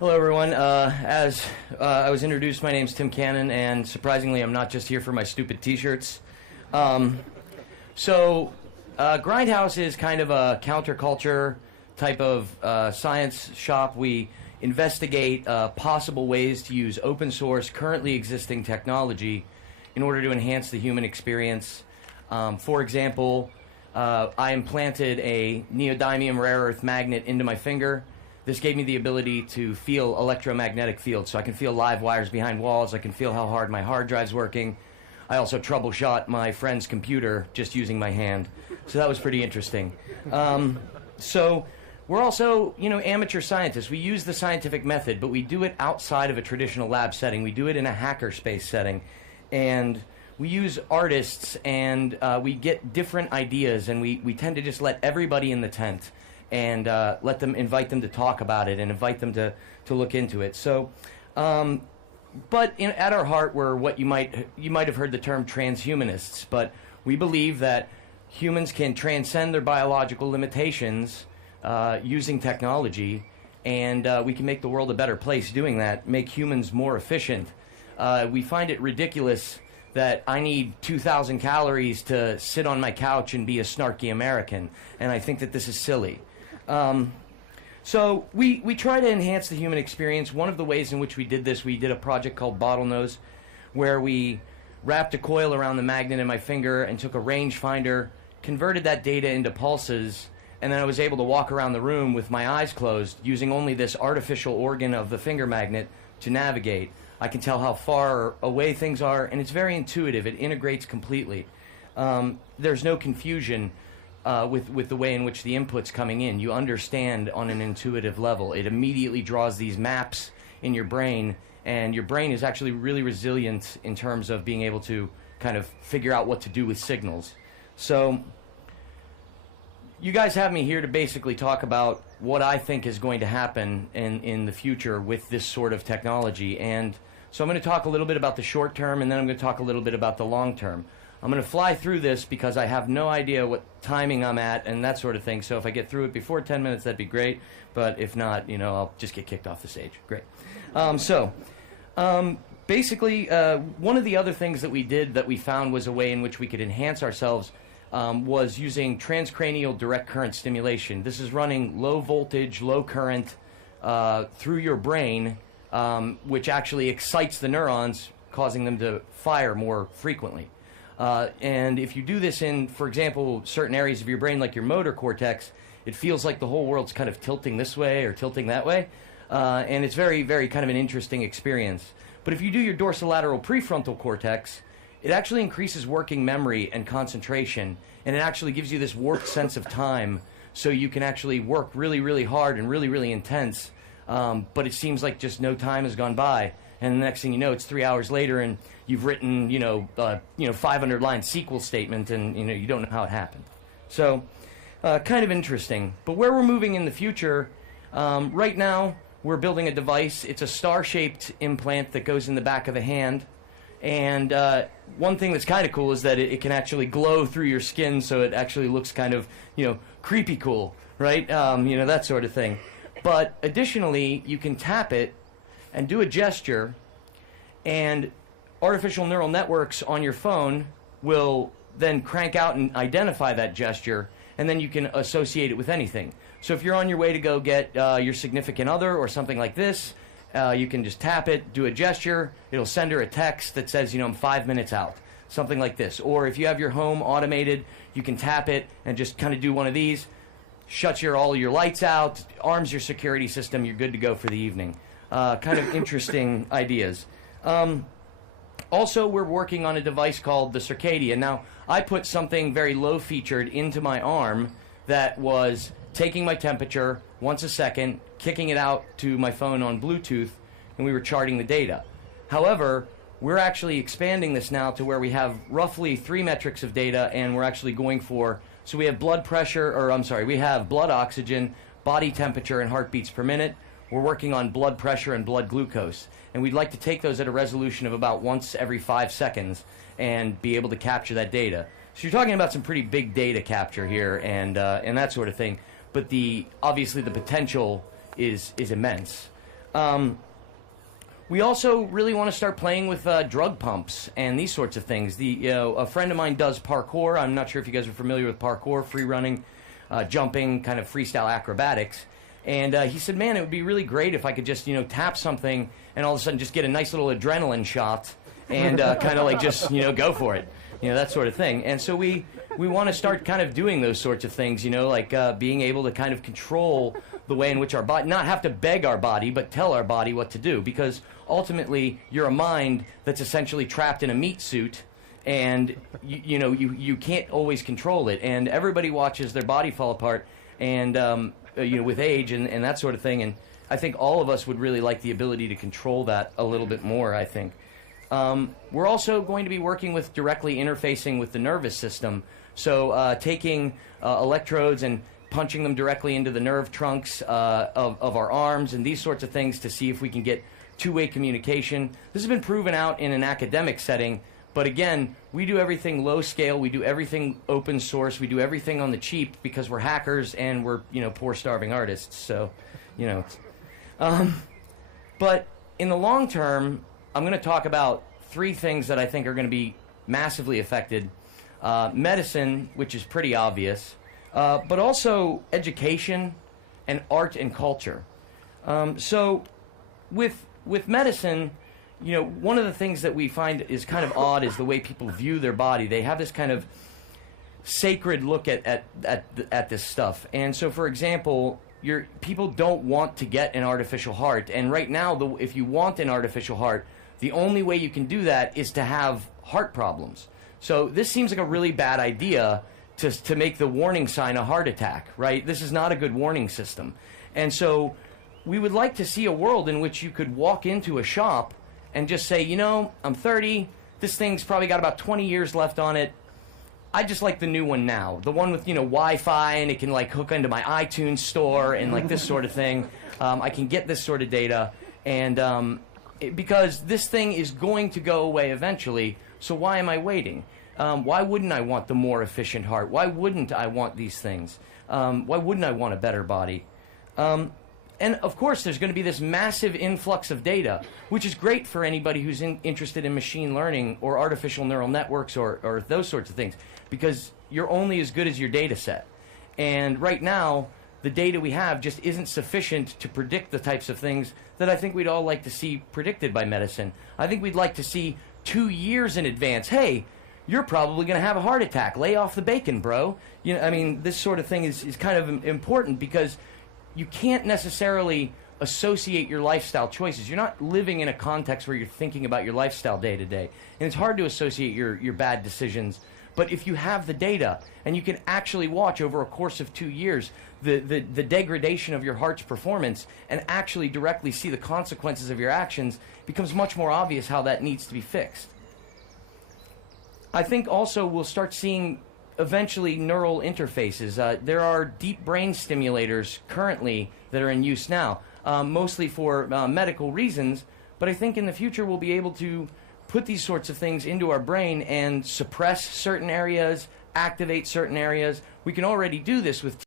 Hello, everyone. As I was introduced, my name's Tim Cannon, and surprisingly, I'm not just here for my stupid T-shirts. Grindhouse is kind of a counterculture type of science shop. We investigate possible ways to use open source, currently existing technology in order to enhance the human experience. For example, I implanted a neodymium rare earth magnet into my finger. This gave me the ability to feel electromagnetic fields, so I can feel live wires behind walls. I can feel how hard my hard drive's working. I also troubleshot my friend's computer just using my hand, so that was pretty interesting. So we're also, amateur scientists. We use the scientific method, but we do it outside of a traditional lab setting. We do it in a hackerspace setting, and we use artists, and we get different ideas, and we tend to just let everybody in the tent and invite them to talk about it and invite them to look into it. So, but at our heart, we're what you might have heard the term transhumanists, but we believe that humans can transcend their biological limitations using technology, and we can make the world a better place doing that, make humans more efficient. We find it ridiculous that I need 2,000 calories to sit on my couch and be a snarky American, and I think that this is silly. So we try to enhance the human experience. One of the ways in which we did this, we did a project called Bottlenose, where we wrapped a coil around the magnet in my finger and took a rangefinder, converted that data into pulses, and then I was able to walk around the room with my eyes closed using only this artificial organ of the finger magnet to navigate. I can tell how far away things are, and it's very intuitive. It integrates completely. There's no confusion with the way in which the input's coming in. You understand on an intuitive level. It immediately draws these maps in your brain, and your brain is actually really resilient in terms of being able to kind of figure out what to do with signals. So you guys have me here to basically talk about what I think is going to happen in the future with this sort of technology. And so I'm going to talk a little bit about the short term, and then I'm going to talk a little bit about the long term. I'm going to fly through this because I have no idea what timing I'm at and that sort of thing. So if I get through it before 10 minutes, that'd be great. But if not, I'll just get kicked off the stage. Great. Basically, one of the other things that we did that we found was a way in which we could enhance ourselves was using transcranial direct current stimulation. This is running low voltage, low current through your brain, which actually excites the neurons, causing them to fire more frequently. And if you do this in, for example, certain areas of your brain, like your motor cortex, it feels like the whole world's kind of tilting this way or tilting that way. And it's very, very kind of an interesting experience. But if you do your dorsolateral prefrontal cortex, it actually increases working memory and concentration, and it actually gives you this warped sense of time, so you can actually work really, really hard and really, really intense, but it seems like just no time has gone by. And the next thing you know, it's 3 hours later, and you've written, 500-line SQL statement, and you don't know how it happened. So, kind of interesting. But where we're moving in the future, right now, we're building a device. It's a star-shaped implant that goes in the back of the hand. And one thing that's kind of cool is that it can actually glow through your skin, so it actually looks kind of, creepy cool, right? That sort of thing. But additionally, you can tap it and do a gesture, and artificial neural networks on your phone will then crank out and identify that gesture, and then you can associate it with anything. So if you're on your way to go get your significant other or something like this, you can just tap it, do a gesture, it'll send her a text that says, I'm 5 minutes out, something like this. Or if you have your home automated, you can tap it and just kind of do one of these, shuts all your lights out, arms your security system, you're good to go for the evening. Kind of interesting ideas. Also, we're working on a device called the Circadia. Now, I put something very low-featured into my arm that was taking my temperature once a second, kicking it out to my phone on Bluetooth, and we were charting the data. However, we're actually expanding this now to where we have roughly 3 metrics of data, and we're actually going for, so we have we have blood oxygen, body temperature, and heartbeats per minute. We're working on blood pressure and blood glucose, and we'd like to take those at a resolution of about once every 5 seconds and be able to capture that data. So you're talking about some pretty big data capture here and that sort of thing, but obviously the potential is immense. We also really want to start playing with drug pumps and these sorts of things. A friend of mine does parkour. I'm not sure if you guys are familiar with parkour, free running, jumping, kind of freestyle acrobatics. And he said, man, it would be really great if I could just, tap something and all of a sudden just get a nice little adrenaline shot and kind of like just, go for it. That sort of thing. And so we want to start kind of doing those sorts of things, like being able to kind of control the way in which our body, not have to beg our body, but tell our body what to do. Because ultimately, you're a mind that's essentially trapped in a meat suit, and you can't always control it. And everybody watches their body fall apart, and with age and that sort of thing. And I think all of us would really like the ability to control that a little bit more, I think. We're also going to be working with directly interfacing with the nervous system. So taking electrodes and punching them directly into the nerve trunks of our arms and these sorts of things to see if we can get two-way communication. This has been proven out in an academic setting, but again, we do everything low scale, we do everything open source, we do everything on the cheap because we're hackers and we're, poor starving artists. So, but in the long term, I'm going to talk about three things that I think are going to be massively affected. Medicine, which is pretty obvious, but also education and art and culture. So with medicine, one of the things that we find is kind of odd is the way people view their body. They have this kind of sacred look at this stuff. And so, for example, people don't want to get an artificial heart. And right now, if you want an artificial heart, the only way you can do that is to have heart problems. So this seems like a really bad idea to make the warning sign a heart attack, right? This is not a good warning system. And so we would like to see a world in which you could walk into a shop and just say, I'm 30, this thing's probably got about 20 years left on it. I just like the new one now. The one with, Wi-Fi, and it can like hook into my iTunes store and like this sort of thing. I can get this sort of data. And because this thing is going to go away eventually, so why am I waiting? Why wouldn't I want the more efficient heart? Why wouldn't I want these things? Why wouldn't I want a better body? And of course, there's going to be this massive influx of data, which is great for anybody who's interested in machine learning or artificial neural networks or those sorts of things, because you're only as good as your data set. And right now, the data we have just isn't sufficient to predict the types of things that I think we'd all like to see predicted by medicine. I think we'd like to see 2 years in advance, hey, you're probably going to have a heart attack. Lay off the bacon, bro. This sort of thing is kind of important because you can't necessarily associate your lifestyle choices. You're not living in a context where you're thinking about your lifestyle day to day. And it's hard to associate your bad decisions. But if you have the data and you can actually watch over a course of 2 years the degradation of your heart's performance and actually directly see the consequences of your actions, it becomes much more obvious how that needs to be fixed. I think also we'll start seeing eventually neural interfaces. There are deep brain stimulators currently that are in use now, mostly for medical reasons, but I think in the future we'll be able to put these sorts of things into our brain and suppress certain areas, activate certain areas. We can already do this with